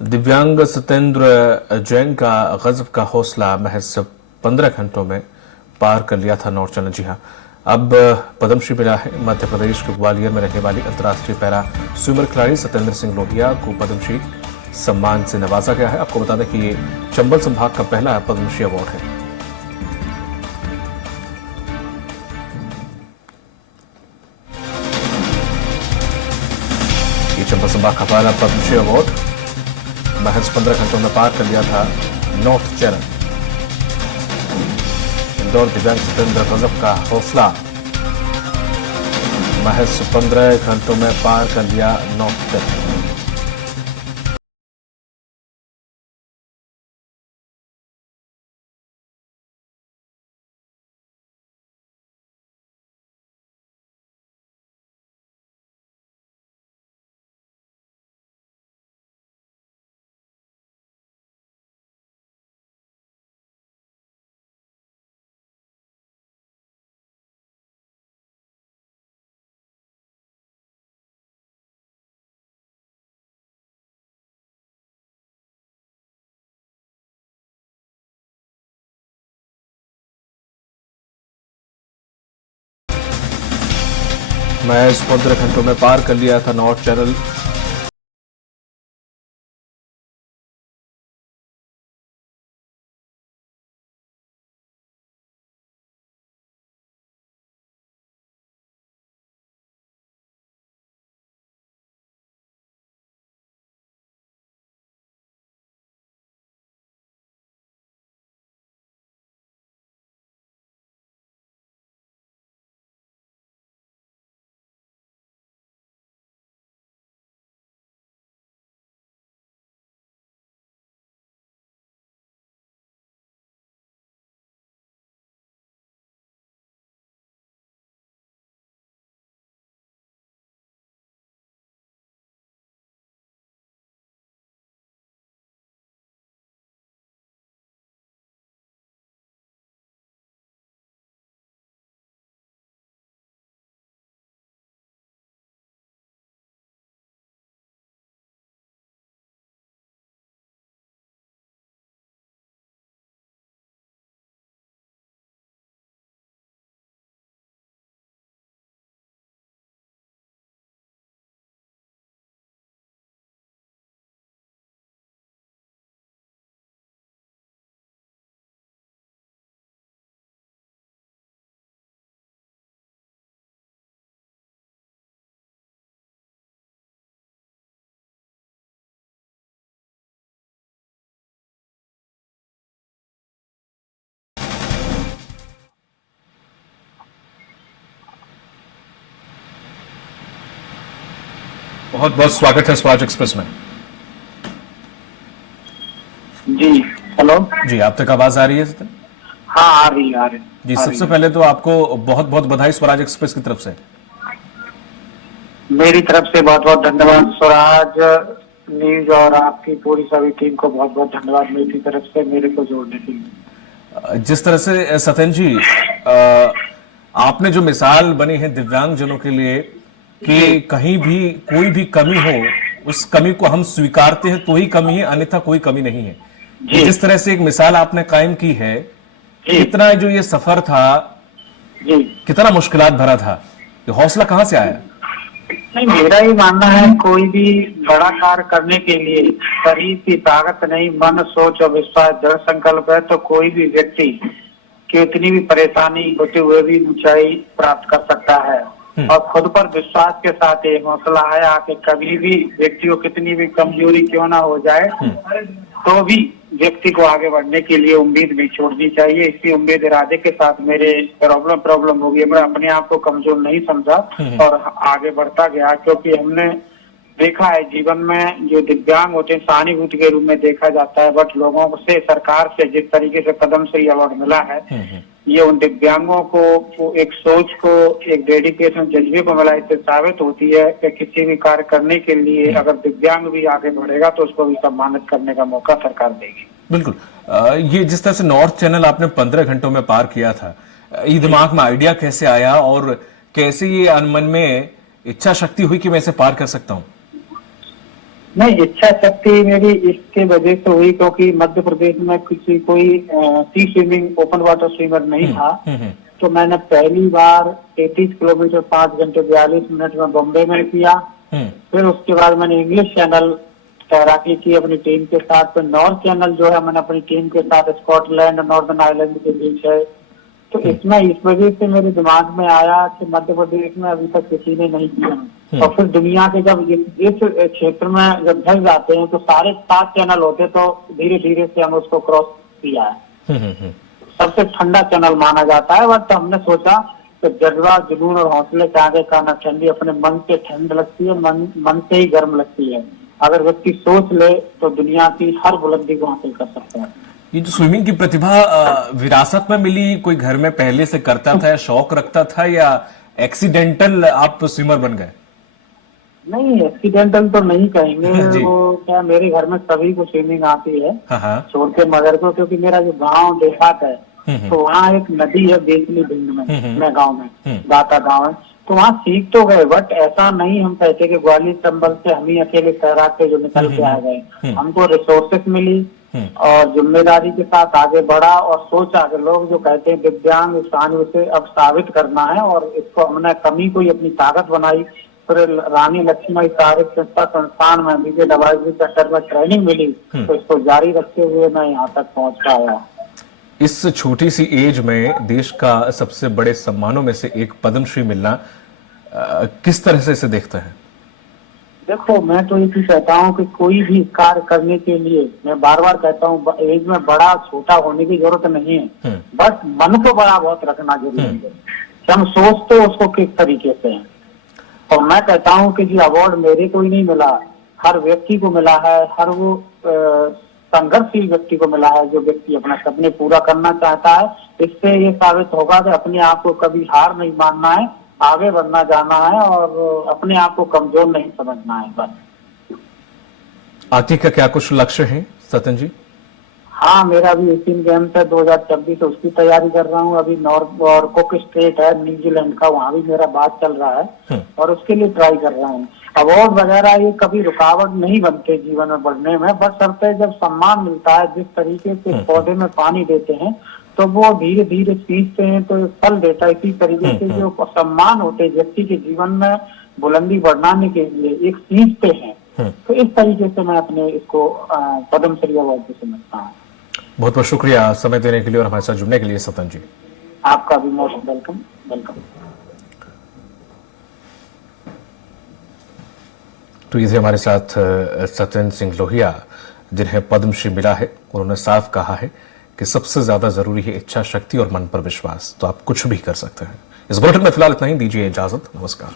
दिव्यांग सत्येंद्र जैन का गजब का हौसला महज 15 घंटों में पार कर लिया था नॉर्थ चैनल। जी हाँ, अब पद्मश्री मिला है। मध्य प्रदेश के ग्वालियर में रहने वाली अंतर्राष्ट्रीय पैरा स्विमर खिलाड़ी सत्येंद्र सिंह लोहिया को पद्मश्री सम्मान से नवाजा गया है। आपको बता दें कि ये चंबल संभाग का पहला पद्मश्री अवार्ड है। ये चंबल संभाग का पहला पद्मश्री अवार्ड महज 15 घंटों में पार कर लिया था नॉर्थ चैनल। इंदौर दिव्यांग सत्येंद्र गजब का हौसला महज 15 घंटों में पार कर लिया नॉर्थ चैनल। महज 15 घंटों में पार कर लिया था नॉर्थ चैनल। बहुत बहुत स्वागत है स्वराज एक्सप्रेस में। जी हेलो। जी, आप तक आवाज आ रही है? हाँ आ रही है। जी, सबसे पहले तो आपको बहुत बहुत बधाई स्वराज एक्सप्रेस की तरफ से। मेरी तरफ से बहुत बहुत धन्यवाद स्वराज न्यूज और आपकी पूरी सभी टीम को बहुत बहुत धन्यवाद मेरी तरफ से मेरे को जोड़ने के लिए। जिस तरह से सत्येंद्र जी, आपने जो मिसाल बनी है दिव्यांग जनों के लिए कि कहीं भी कोई भी कमी हो, उस कमी को हम स्वीकारते हैं तो ही कमी है, अन्यथा कोई कमी नहीं है। जिस तरह से एक मिसाल आपने कायम की है, कितना जो ये सफर था कितना मुश्किलात भरा था, ये हौसला कहां से आया? नहीं, मेरा ही मानना है कोई भी बड़ा कार्य करने के लिए शरीर की ताकत नहीं, मन, सोच और विश्वास, दृढ़ संकल्प है तो कोई भी व्यक्ति कितनी भी परेशानी होते हुए भी ऊंचाई प्राप्त कर सकता है। और खुद पर विश्वास के साथ ये हौसला है आके कभी भी व्यक्ति को कितनी भी कमजोरी क्यों ना हो जाए तो भी व्यक्ति को आगे बढ़ने के लिए उम्मीद नहीं छोड़नी चाहिए। इसी उम्मीद इरादे के साथ मेरे प्रॉब्लम होगी, मैं अपने आप को कमजोर नहीं समझा और आगे बढ़ता गया, क्योंकि हमने देखा है जीवन में जो दिव्यांग होते हैं सहानुभूति के रूप में देखा जाता है, बट लोगों से, सरकार से जिस तरीके से पद्मश्री अवार्ड मिला है ये उन दिव्यांगों को एक सोच को, एक डेडिकेशन, जज्बे को मिला। इससे साबित होती है कि किसी भी कार्य करने के लिए अगर दिव्यांग भी आगे बढ़ेगा तो उसको भी सम्मानित करने का मौका सरकार देगी। बिल्कुल। ये जिस तरह से नॉर्थ चैनल आपने 15 घंटों में पार किया था, ये दिमाग में आइडिया कैसे आया और कैसे ये मन में इच्छा शक्ति हुई कि मैं इसे पार कर सकता हूँ? नहीं, इच्छा शक्ति मेरी इसके वजह से हुई क्योंकि मध्य प्रदेश में कोई सी स्विमिंग ओपन वाटर स्विमर नहीं था। तो मैंने पहली बार 33 किलोमीटर 5 घंटे 42 मिनट में बॉम्बे में किया। फिर उसके बाद मैंने इंग्लिश चैनल तैराकी की अपनी टीम के साथ। फिर नॉर्थ चैनल जो है मैंने अपनी टीम के साथ स्कॉटलैंड नॉर्दर्न आइलैंड के बीच है। तो इसमें इस वजह से मेरे दिमाग में आया कि मध्य प्रदेश में अभी तक किसी ने नहीं किया। और फिर दुनिया के जब इस क्षेत्र में जब धस जाते हैं तो सारे 7 चैनल होते, तो धीरे धीरे से हम उसको क्रॉस किया है। सबसे ठंडा चैनल माना जाता है, बट हमने सोचा कि जज्बा जुनून और हौसले के आगे काना ठंडी, अपने मन से ठंड लगती है, मन से ही गर्म लगती है। अगर व्यक्ति सोच ले तो दुनिया की हर बुलंदी को हासिल कर सकता है। ये जो स्विमिंग की प्रतिभा विरासत में मिली, कोई घर में पहले से करता था या शौक रखता था, या एक्सीडेंटल आप स्विमर बन गए? नहीं, एक्सीडेंटल तो नहीं कहेंगे। जी। वो क्या, मेरे घर में सभी को स्विमिंग आती है, हाँ। छोड़ के मगर को, क्योंकि मेरा जो गांव देहात है तो वहाँ एक नदी है बेतली भिंड में, मैं गाँव में दाता गाँव है, तो वहाँ सीख तो गए, बट ऐसा नहीं हम कहते कि ग्वालियर चंबल से हम ही अकेले तैराक के जो निकल के आ गए। हमको रिसोर्सेस मिली और जिम्मेदारी के साथ आगे बढ़ा और सोचा कि लोग जो कहते हैं दिव्यांग, इस कहानी से अब साबित करना है, और इसको हमने कमी को ही अपनी ताकत बनाई। फिर रानी लक्ष्मीबाई शारीरिक शिक्षा संस्थान में BJWB सेक्टर में ट्रेनिंग मिली, तो इसको जारी रखते हुए मैं यहाँ तक पहुँच पाया। इस छोटी सी एज में देश का सबसे बड़े सम्मानों में से एक पद्मश्री मिलना, किस तरह से इसे देखते हैं? देखो, मैं तो ये कहता हूँ कि कोई भी कार्य करने के लिए, मैं बार बार कहता हूँ, एज में बड़ा छोटा होने की जरूरत नहीं है, बस मन को बड़ा बहुत रखना जरूरी है कि हम सोचते उसको किस तरीके से हैं। और मैं कहता हूँ कि जी अवार्ड मेरे को ही नहीं मिला, हर व्यक्ति को मिला है, हर वो संघर्षशील व्यक्ति को मिला है जो व्यक्ति अपना सपने पूरा करना चाहता है। इससे ये साबित होगा कि अपने आप को कभी हार नहीं मानना है, आगे बढ़ना जाना है और अपने आप को कमजोर नहीं समझना है। बस आगे का क्या कुछ लक्ष्य है सतन जी? हाँ, मेरा भी एशियन गेम्स है 2026, उसकी तैयारी कर रहा हूँ। अभी नॉर्थ और कुक स्टेट है न्यूजीलैंड का, वहाँ भी मेरा बात चल रहा है और उसके लिए ट्राई कर रहा हूँ। अवार्ड वगैरह ये कभी रुकावट नहीं बनते जीवन में बढ़ने में, बस शर्त है जब सम्मान मिलता है, जिस तरीके से पौधे में पानी देते हैं तो वो धीरे धीरे सींचते हैं तो फल देता है। इसी तरीके से जो सम्मान होते हैं व्यक्ति के जीवन में बुलंदी बढ़ाने के लिए एक सींचते हैं, तो इस तरीके से मैं अपने इसको पद्मश्री अवार्ड से समझता हूँ। बहुत बहुत शुक्रिया समय देने के लिए और हमारे साथ जुड़ने के लिए सतन जी। आपका भी मोस्ट वेलकम। तो ये थे हमारे साथ सत्येंद्र सिंह लोहिया, जिन्हें पद्मश्री मिला है। उन्होंने साफ कहा है कि सबसे ज्यादा जरूरी है इच्छा शक्ति और मन पर विश्वास, तो आप कुछ भी कर सकते हैं। इस बुलेटिन में फिलहाल इतना ही, दीजिए इजाजत, नमस्कार।